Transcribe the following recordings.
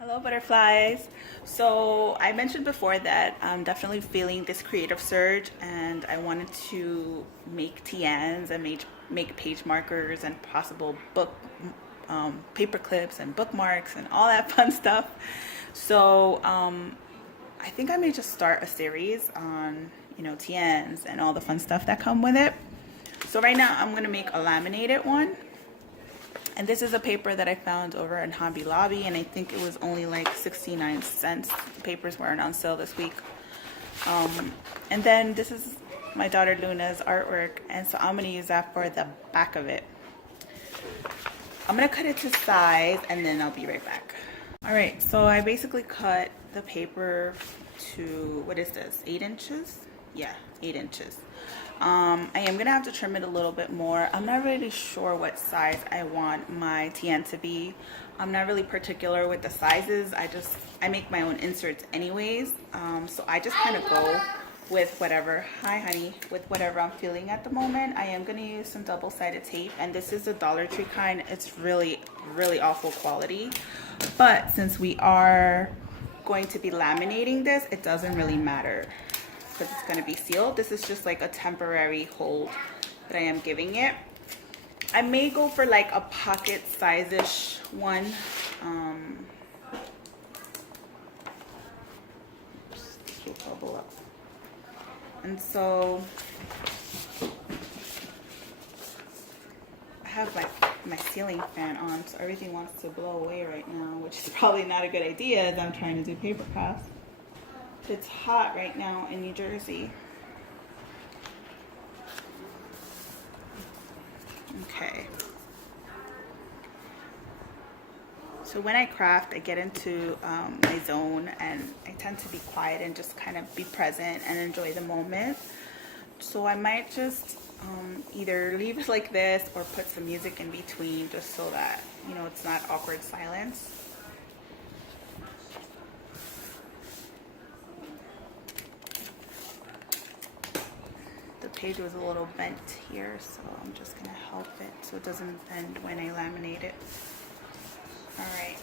Hello, butterflies. So I mentioned before that I'm definitely feeling this creative surge, and I wanted to make TNs and make page markers and possible book paper clips and bookmarks and all that fun stuff. So I think I may just start a series on TNs and all the fun stuff that come with it. So right now I'm gonna make a laminated one. And this is a paper that I found over in Hobby Lobby, and I think it was only like 69 cents. The papers weren't on sale this week. And then this is my daughter Luna's artwork, and so I'm gonna use that for the back of it. I'm gonna cut it to size, and then I'll be right back. All right, so I basically cut the paper to, what is this, 8 inches? Yeah, 8 inches. I am gonna have to trim it a little bit more. I'm not really sure what size I want my TN to be. I'm not really particular with the sizes. I make my own inserts anyways. So I just kind of go with whatever, hi honey, with whatever I'm feeling at the moment. I am gonna use some double-sided tape, and this is the Dollar Tree kind. It's really, really awful quality. But since we are going to be laminating this, it doesn't really matter, because it's going to be sealed. This is just like a temporary hold that I am giving it. I may go for like a pocket size-ish one. Oops, this will bubble up. And so I have like my ceiling fan on, so everything wants to blow away right now, which is probably not a good idea as I'm trying to do paper crafts. It's hot right now in New Jersey. Okay. So when I craft, I get into my zone, and I tend to be quiet and just kind of be present and enjoy the moment. So I might just either leave it like this or put some music in between, just so that, it's not awkward silence. The page was a little bent here, so I'm just gonna help it so it doesn't bend when I laminate it. All right.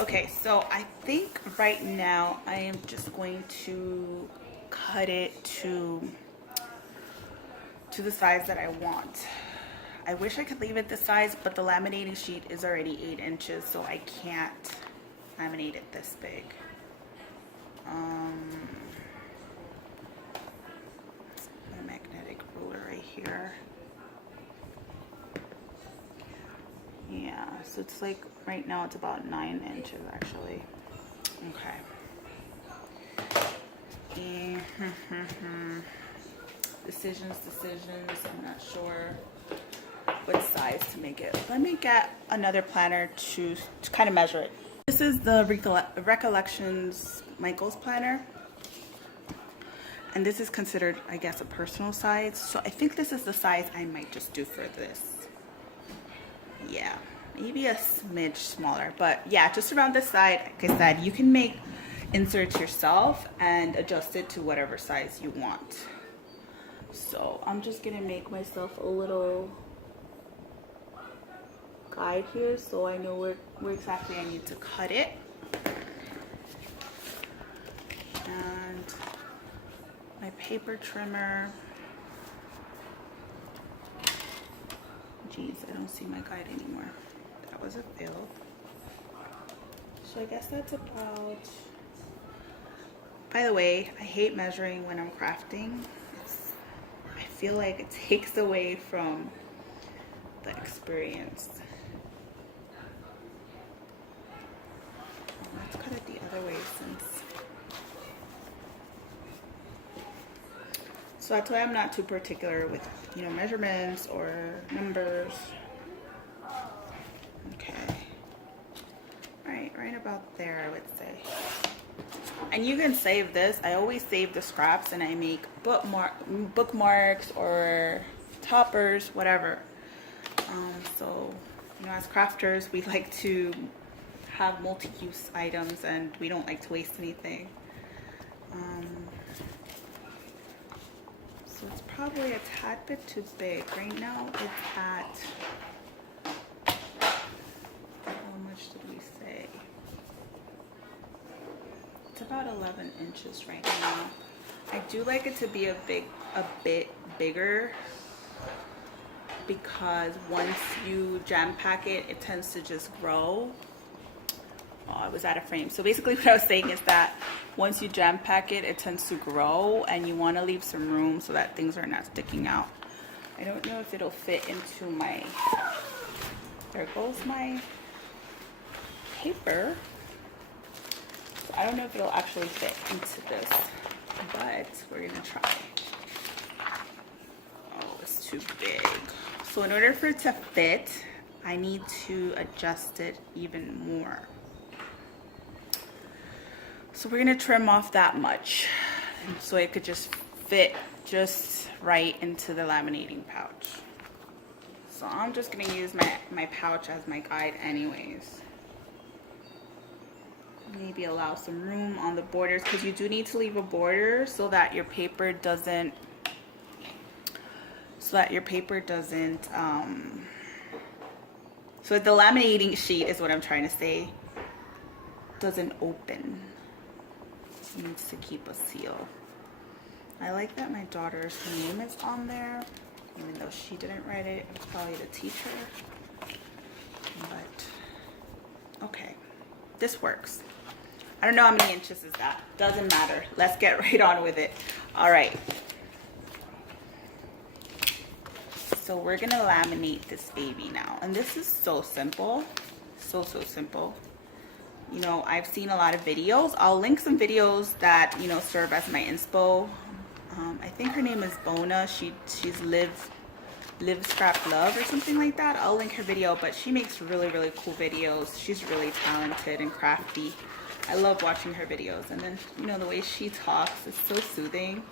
Okay, so I think right now I am just going to cut it to the size that I want. I wish I could leave it this size, but the laminating sheet is already 8 inches, so I can't laminate it this big. My magnetic ruler right here. Yeah, so it's like right now it's about 9 inches actually. Okay. Decisions. I'm not sure what size to make it. Let me get another planner to kind of measure it. This is the Recollections Michael's planner, and this is considered, I guess, a personal size. So I think this is the size I might just do for this. Yeah, maybe a smidge smaller, but yeah, just around this side. Like I said, you can make inserts yourself and adjust it to whatever size you want. So I'm just gonna make myself a little guide here so I know where exactly I need to cut it. And my paper trimmer. Geez, I don't see my guide anymore. That was a fail. So I guess that's about... By the way, I hate measuring when I'm crafting. I feel like it takes away from the experience. Let's cut it the other way since... So that's why I'm not too particular with, measurements or numbers. Okay. Right about there, I would say. And you can save this. I always save the scraps, and I make bookmarks or toppers, whatever. So, as crafters, we like to have multi-use items, and we don't like to waste anything. So it's probably a tad bit too big. Right now it's at much did we say? It's about 11 inches right now. I do like it to be a bit bigger, because once you jam pack it, it tends to just grow. Oh, I was out of frame. So basically what I was saying is that once you jam pack it, it tends to grow, and you want to leave some room so that things are not sticking out. I don't know if it'll fit into my, there goes my paper. So I don't know if it'll actually fit into this, but we're gonna try. Oh, it's too big. So in order for it to fit, I need to adjust it even more. So we're gonna trim off that much so it could just fit just right into the laminating pouch. So I'm just gonna use my pouch as my guide anyways. Maybe allow some room on the borders, because you do need to leave a border so that your paper doesn't, so that the laminating sheet, is what I'm trying to say, doesn't open. It needs to keep a seal. I like that my daughter's name is on there, even though she didn't write it. It was probably the teacher. But okay, this works. I don't know how many inches is that. Doesn't matter. Let's get right on with it. All right. So we're gonna laminate this baby now, and this is so simple, so simple. You know, I've seen a lot of videos. I'll link some videos that, you know, serve as my inspo. I think her name is Bona. She's Live Scrap Love or something like that. I'll link her video, but she makes really cool videos. She's really talented and crafty. I love watching her videos, and then, you know, the way she talks is so soothing.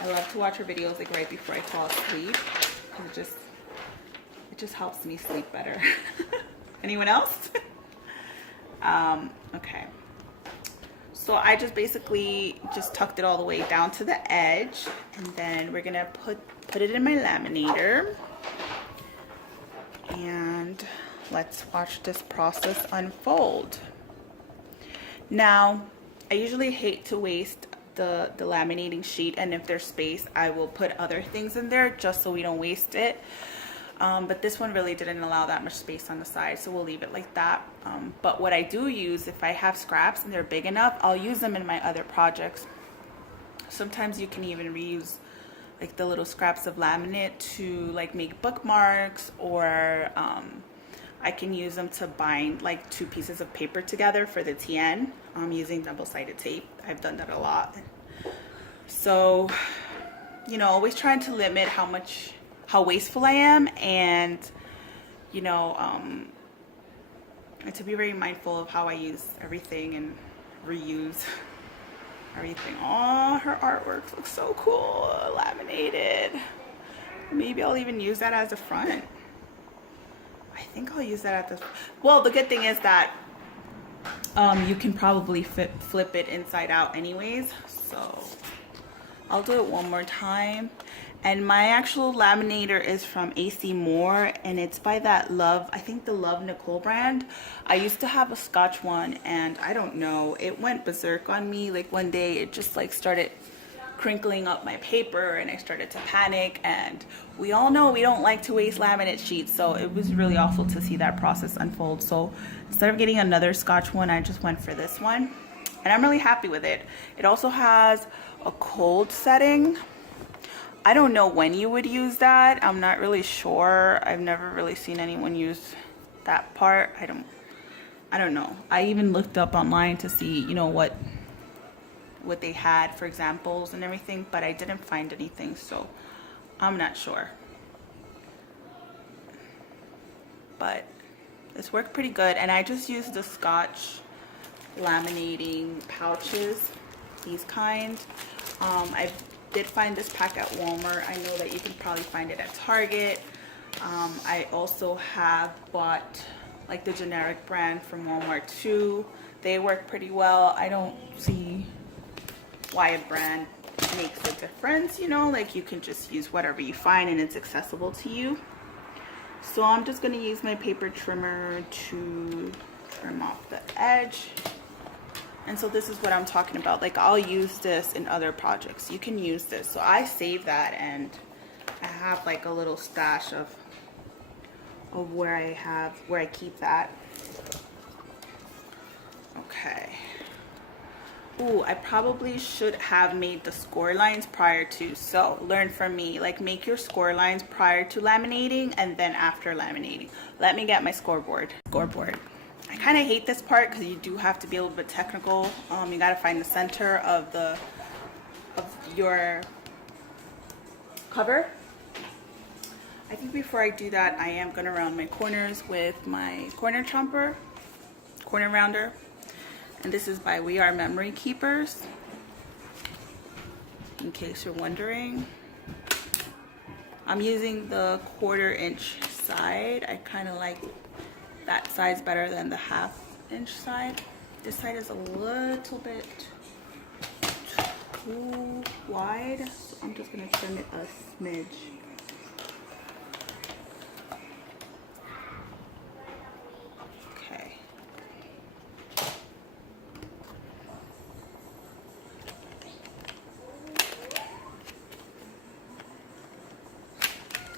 I love to watch her videos like right before I fall asleep, because it just helps me sleep better. Anyone else? Okay. So I just basically just tucked it all the way down to the edge, and then we're gonna put it in my laminator, and let's watch this process unfold. Now, I usually hate to waste the laminating sheet, and if there's space, I will put other things in there just so we don't waste it. But this one really didn't allow that much space on the side, so we'll leave it like that. But what I do use, if I have scraps and they're big enough, I'll use them in my other projects. Sometimes you can even reuse like the little scraps of laminate to like make bookmarks, or I can use them to bind like two pieces of paper together for the TN using double-sided tape. I've done that a lot. So, you know, always trying to limit how wasteful I am, and, you know, and to be very mindful of how I use everything and reuse everything. Oh, her artwork looks so cool, laminated. Maybe I'll even use that as a front. I think I'll use that at the, well, the good thing is that you can probably flip it inside out anyways, so I'll do it one more time. And my actual laminator is from AC Moore, and it's by that Love, I think the Love Nicole brand. I used to have a Scotch one, and I don't know, it went berserk on me. Like one day it just like started crinkling up my paper, and I started to panic, and we all know we don't like to waste laminate sheets, so it was really awful to see that process unfold. So instead of getting another Scotch one, I just went for this one, and I'm really happy with it. It also has a cold setting. I don't know when you would use that. I'm not really sure. I've never really seen anyone use that part. I don't know. I even looked up online to see, you know, what they had for examples and everything, but I didn't find anything, so I'm not sure. But this worked pretty good, and I just used the Scotch laminating pouches, these kind. I did find this pack at Walmart. I know that you can probably find it at Target. I also have bought like the generic brand from Walmart too. They work pretty well. I don't see why a brand makes a difference, you know, like you can just use whatever you find and it's accessible to you. So I'm just going to use my paper trimmer to trim off the edge. And so this is what I'm talking about. Like, I'll use this in other projects. You can use this. So I save that, and I have like a little stash of where I keep that. Okay. Ooh, I probably should have made the score lines prior to. So learn from me, like make your score lines prior to laminating and then after laminating. Let me get my scoreboard. I kind of hate this part because you do have to be a little bit technical. You got to find the center of your cover. I think before I do that, I am going to round my corners with my corner rounder. And this is by We Are Memory Keepers, in case you're wondering. I'm using the 1/4 inch side. I kind of like that size better than the 1/2 inch side. This side is a little bit too wide, so I'm just gonna trim it a smidge. Okay.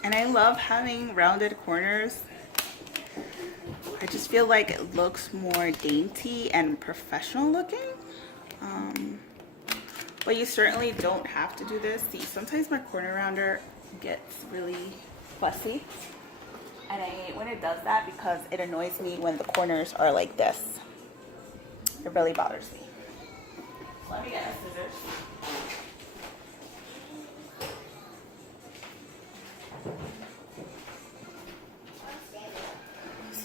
And I love having rounded corners. I just feel like it looks more dainty and professional looking. But you certainly don't have to do this. See, sometimes my corner rounder gets really fussy. And I hate when it does that because it annoys me when the corners are like this. It really bothers me. So let me get a scissors.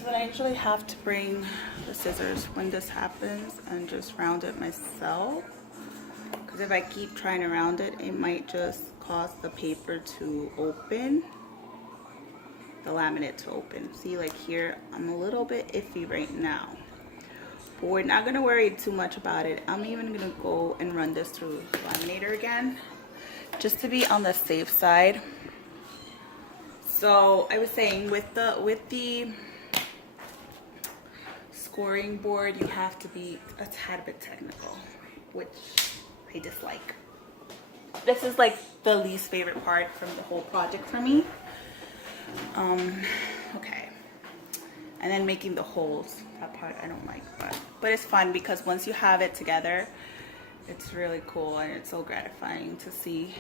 But I usually have to bring the scissors when this happens and just round it myself, because if I keep trying to round it, it might just cause the paper to open, the laminate to open. See, like here, I'm a little bit iffy right now, but we're not gonna worry too much about it. I'm even gonna go and run this through the laminator again, just to be on the safe side. So I was saying with the scoring board, you have to be a tad bit technical, which I dislike. This is like the least favorite part from the whole project for me. Okay, and then making the holes, that part I don't like, but it's fun because once you have it together, it's really cool and it's so gratifying to see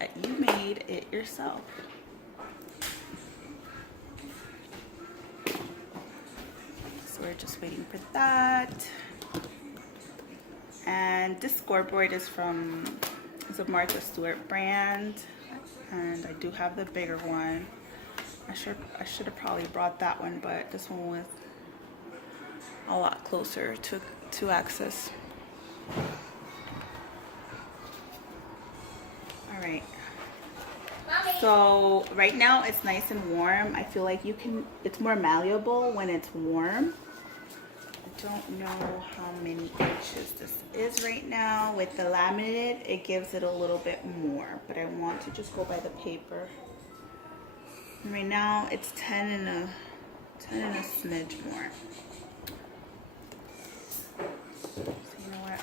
that you made it yourself. We're just waiting for that. And this scoreboard is from a Martha Stewart brand, and I do have the bigger one. I should have probably brought that one, but this one was a lot closer to access. All right. So right now it's nice and warm. I feel like it's more malleable when it's warm. I don't know how many inches this is right now. With the laminated, it gives it a little bit more, but I want to just go by the paper. And right now it's 10 and a smidge more. So you know what?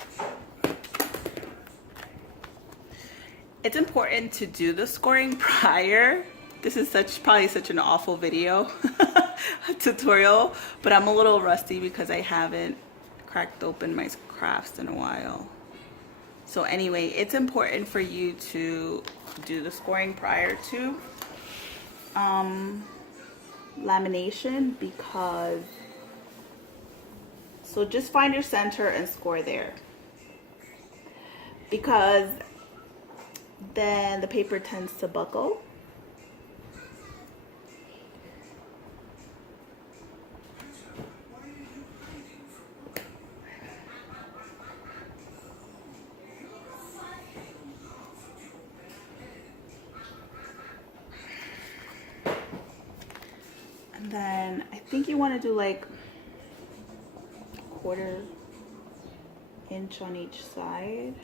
It's important to do the scoring prior. This is probably such an awful video tutorial, but I'm a little rusty because I haven't cracked open my crafts in a while. So anyway, it's important for you to do the scoring prior to lamination, because so just find your center and score there, because then the paper tends to buckle. And then I think you want to do like 1/4 inch on each side.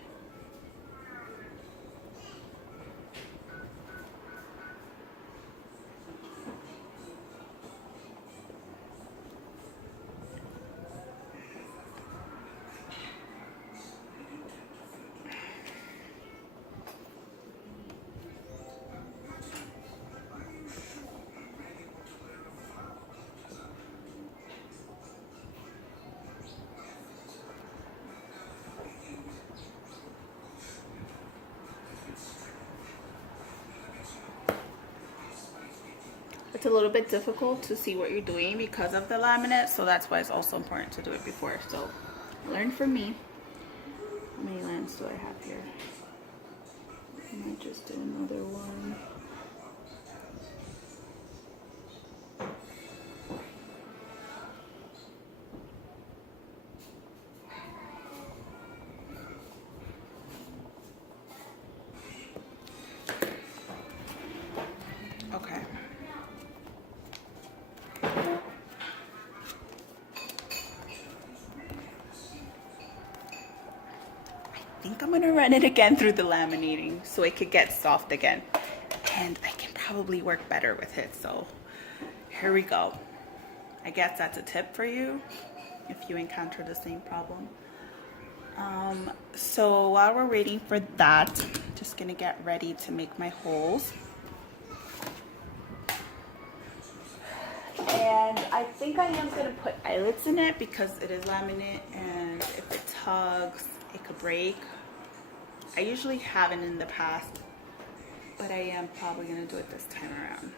it's a little bit difficult to see what you're doing because of the laminate, so that's why it's also important to do it before. So learn from me. How many lines do I have here? I might just do another one. Okay. I think I'm gonna run it again through the laminating so it could get soft again. And I can probably work better with it, so here we go. I guess that's a tip for you if you encounter the same problem. So while we're waiting for that, I'm just gonna get ready to make my holes. And I think I am gonna put eyelets in it because it is laminate, and if it tugs, it could break. I usually haven't in the past, but I am probably gonna do it this time around.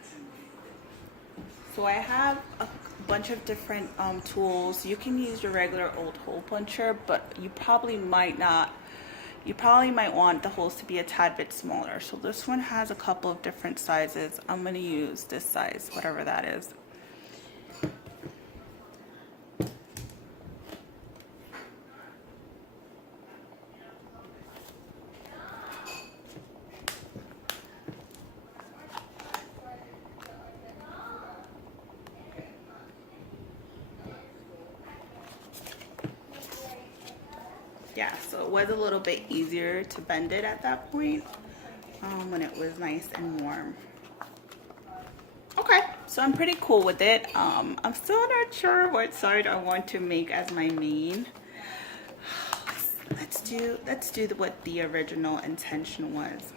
So I have a bunch of different tools. You can use your regular old hole puncher, but you probably might not. You probably might want the holes to be a tad bit smaller. So this one has a couple of different sizes. I'm gonna use this size, whatever that is. Yeah, so it was a little bit easier to bend it at that point when it was nice and warm. Okay, so I'm pretty cool with it. I'm still not sure what side I want to make as my main. Let's do what the original intention was.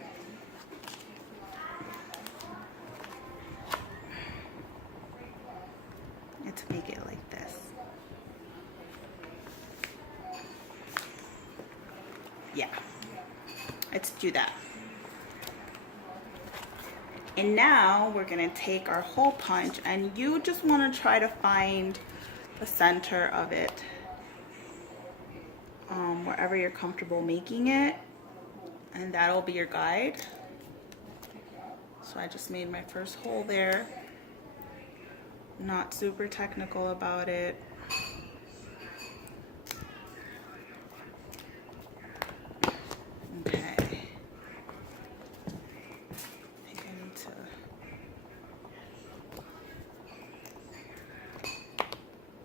Let's make it like this. Yeah, let's do that. And now we're gonna take our hole punch, and you just wanna try to find the center of it, wherever you're comfortable making it, and that'll be your guide. So I just made my first hole there. Not super technical about it. Okay.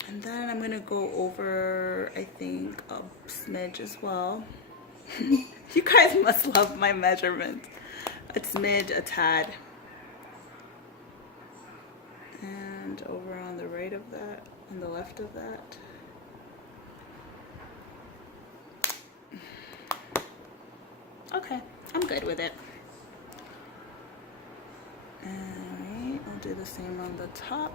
And then I'm gonna go over, I think, a smidge as well. You guys must love my measurements. A smidge, a tad. And over on the right of that, and the left of that. Okay, I'm good with it. Alright, I'll do the same on the top.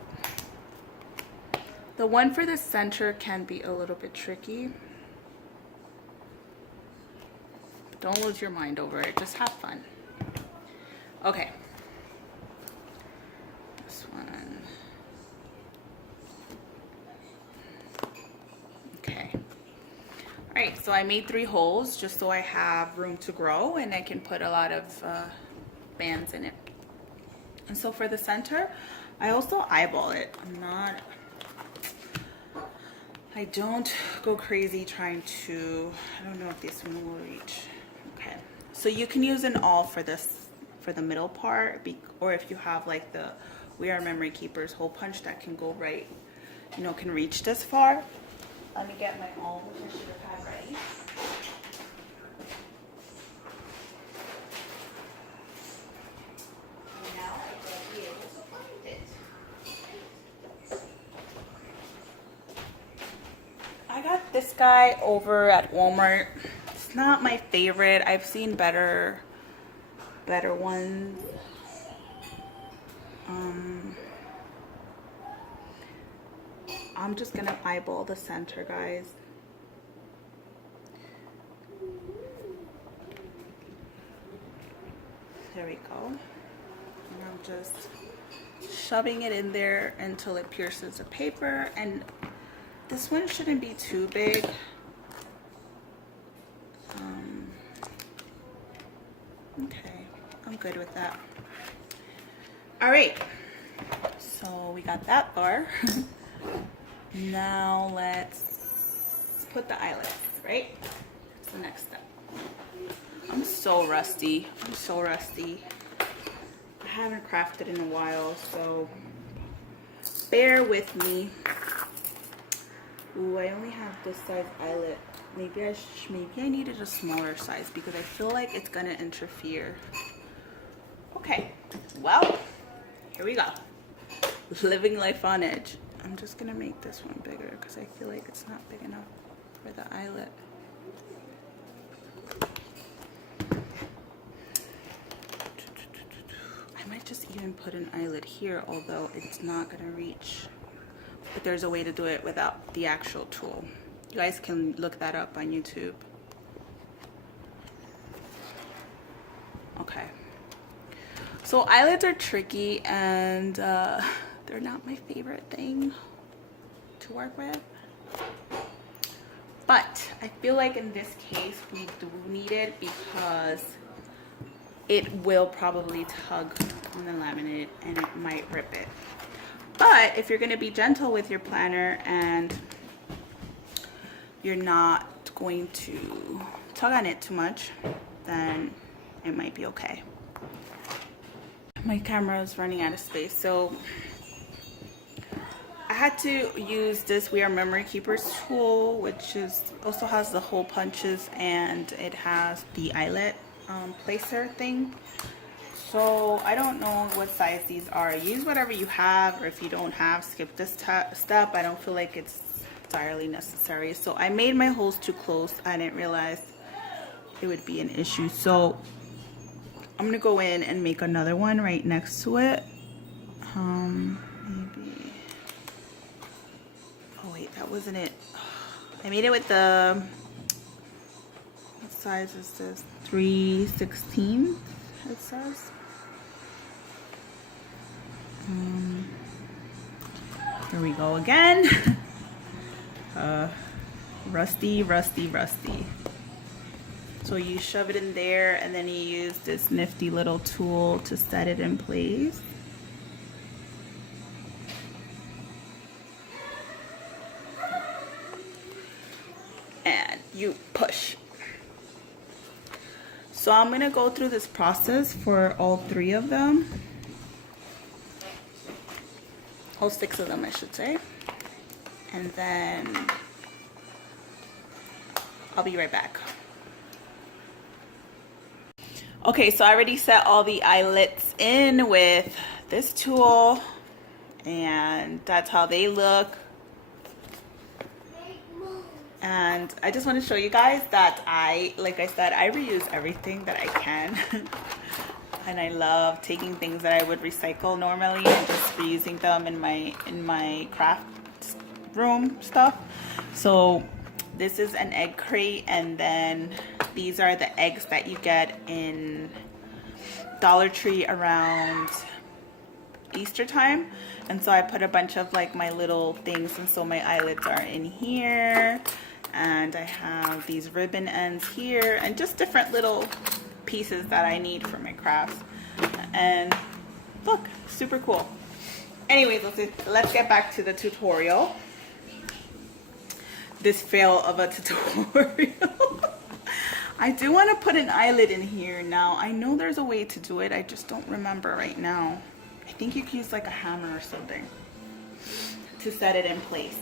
The one for the center can be a little bit tricky. Don't lose your mind over it, just have fun. Okay. This one. Okay. Alright, so I made 3 holes just so I have room to grow and I can put a lot of bands in it. And so for the center, I also eyeball it. I don't go crazy trying to, I don't know if this one will reach. Okay, so you can use an awl for this, for the middle part, or if you have like the We Are Memory Keepers hole punch that can go right, you know, can reach this far. Let me get my awl, which I should have had ready. Now I will be able to find it. I got this guy over at Walmart. It's not my favorite. I've seen better ones. I'm just gonna eyeball the center, guys. There we go. And I'm just shoving it in there until it pierces the paper. And this one shouldn't be too big. Okay, I'm good with that. All right, so we got that far. Now let's put the eyelets, right? That's the next step. I'm so rusty. I'm so rusty. I haven't crafted in a while, so bear with me. Ooh, I only have this size eyelet. Maybe I needed a smaller size because I feel like it's gonna interfere. Okay, well, here we go. Living life on edge. I'm just gonna make this one bigger because I feel like it's not big enough for the eyelet. I might just even put an eyelet here, although it's not gonna reach. But there's a way to do it without the actual tool. You guys can look that up on YouTube. Okay. So eyelids are tricky, and they're not my favorite thing to work with. But I feel like in this case we do need it because it will probably tug on the laminate and it might rip it. But if you're going to be gentle with your planner and you're not going to tug on it too much, then it might be okay. My camera is running out of space, so I had to use this We Are Memory Keepers tool, which also has the hole punches and it has the eyelet placer thing. So I don't know what size these are. Use whatever you have, or if you don't have, skip this step. I don't feel like it's entirely necessary. So I made my holes too close. I didn't realize it would be an issue. So I'm gonna go in and make another one right next to it. Maybe. Oh wait, that wasn't it. I made it with the. What size is this? 3/16. It says. Here we go again. Rusty. So you shove it in there and then you use this nifty little tool to set it in place. And you push. So I'm gonna go through this process for all 3 of them. All 6 of them, I should say. And then I'll be right back. Okay, so I already set all the eyelets in with this tool, and that's how they look. And I just want to show you guys that like I said, I reuse everything that I can. And I love taking things that I would recycle normally and just reusing them in my craft room stuff. So this is an egg crate, and then these are the eggs that you get in Dollar Tree around Easter time. And so I put a bunch of like my little things, and so my eyelets are in here, and I have these ribbon ends here, and just different little pieces that I need for my crafts. And look, super cool. Anyways, let's get back to the tutorial. This fail of a tutorial. I do want to put an eyelet in here now. I know there's a way to do it, I just don't remember right now. I think you can use like a hammer or something to set it in place.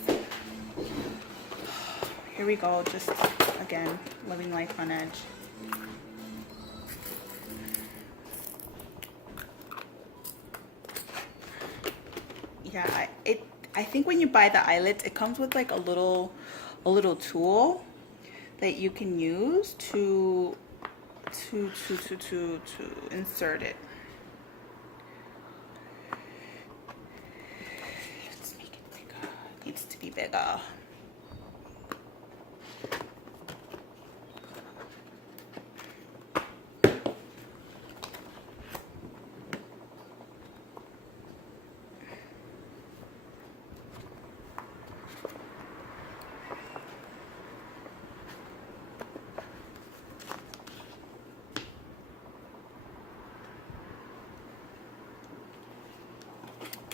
Here we go, just again, living life on edge. Yeah, I think when you buy the eyelets, it comes with like a little tool that you can use to insert it. Let's make it bigger. It needs to be bigger.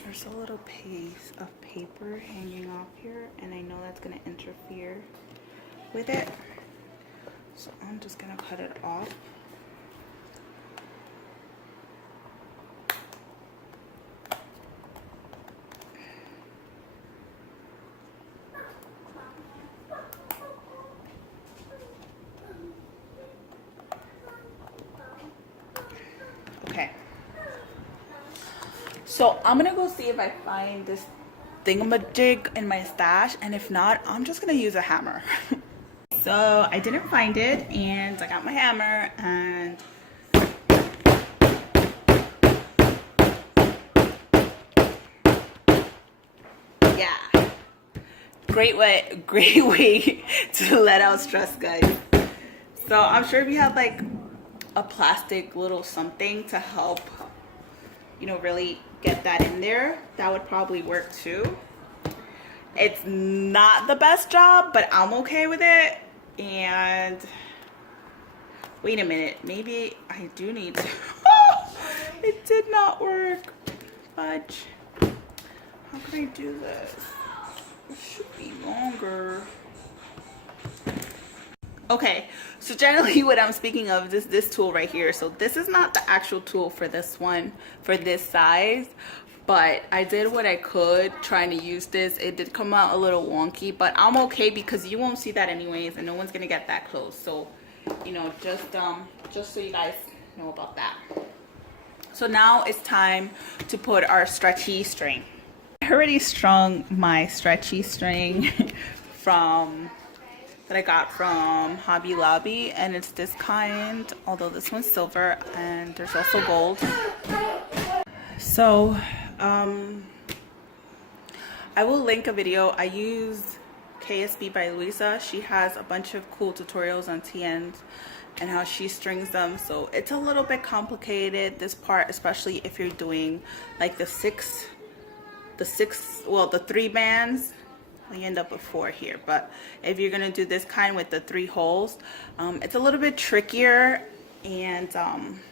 There's a little piece of paper hanging off here, and I know that's going to interfere with it. So I'm just going to cut it off. Okay. So I'm gonna go see if I find this thingamajig in my stash, and if not, I'm just gonna use a hammer. So I didn't find it, and I got my hammer, and yeah, great way to let out stress, guys. So I'm sure if you have like a plastic little something to help, you know, really get that in there, that would probably work too. It's not the best job, but I'm okay with it. And wait a minute, maybe I do need to it did not work. Fudge. How can I do this? It should be longer. Okay, so generally what I'm speaking of is this tool right here. So this is not the actual tool for this one, for this size, but I did what I could trying to use this. It did come out a little wonky, but I'm okay because you won't see that anyways, and no one's gonna get that close. So, you know, just so you guys know about that. So now it's time to put our stretchy string. I already strung my stretchy string that I got from Hobby Lobby, and it's this kind, although this one's silver, and there's also gold. So I will link a video. I use KSB by Louisa. She has a bunch of cool tutorials on TNs and how she strings them. So it's a little bit complicated, this part, especially if you're doing like the three bands. You end up with 4 here, but if you're gonna do this kind with the 3 holes, it's a little bit trickier. And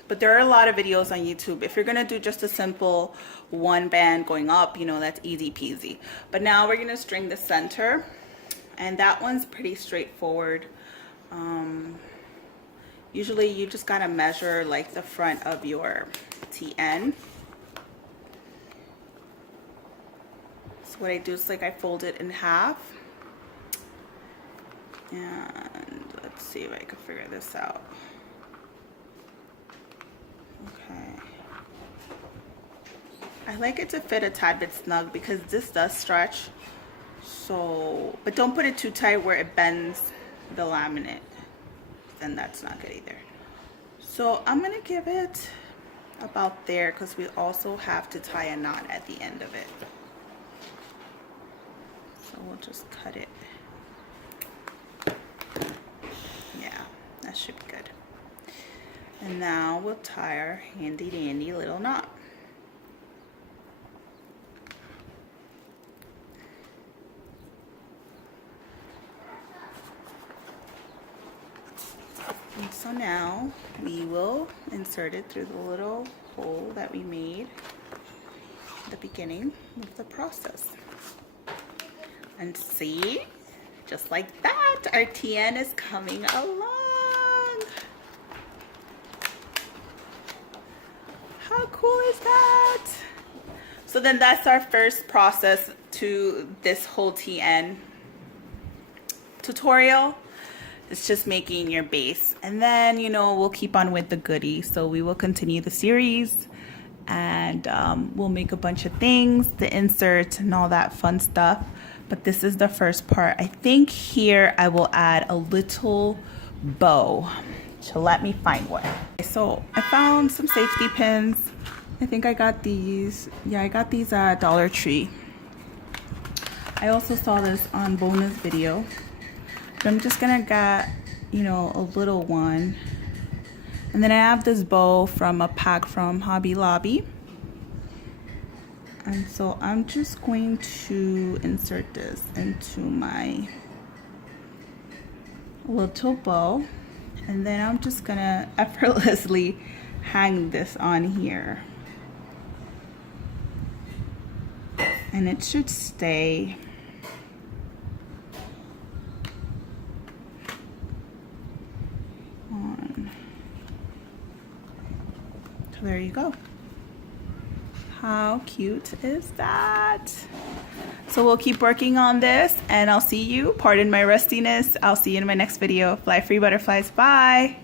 but there are a lot of videos on YouTube. If you're gonna do just a simple 1 band going up, you know, that's easy peasy. But now we're gonna string the center, and that one's pretty straightforward. Usually you just gotta measure like the front of your TN. So what I do is like I fold it in half, and let's see if I can figure this out. Okay, I like it to fit a tad bit snug because this does stretch. So, but don't put it too tight where it bends the laminate, then that's not good either. So I'm gonna give it about there because we also have to tie a knot at the end of it. So we'll just cut it. Yeah, that should be good. And now we'll tie our handy dandy little knot. And so now we will insert it through the little hole that we made at the beginning of the process. And see, just like that, our TN is coming along. How cool is that? So then that's our first process to this whole TN tutorial. It's just making your base, and then, you know, we'll keep on with the goodies. So we will continue the series, and we'll make a bunch of things, the inserts and all that fun stuff. But this is the first part. I think here I will add a little bow. So let me find one. So I found some safety pins. I think I got these. Yeah, I got these at Dollar Tree. I also saw this on Bona's video. But I'm just gonna get, you know, a little one. And then I have this bow from a pack from Hobby Lobby. And so I'm just going to insert this into my little bow. And then I'm just gonna effortlessly hang this on here. and it should stay. On. So there you go. How cute is that? So we'll keep working on this, and I'll see you. Pardon my rustiness. I'll see you in my next video. Fly free butterflies. Bye.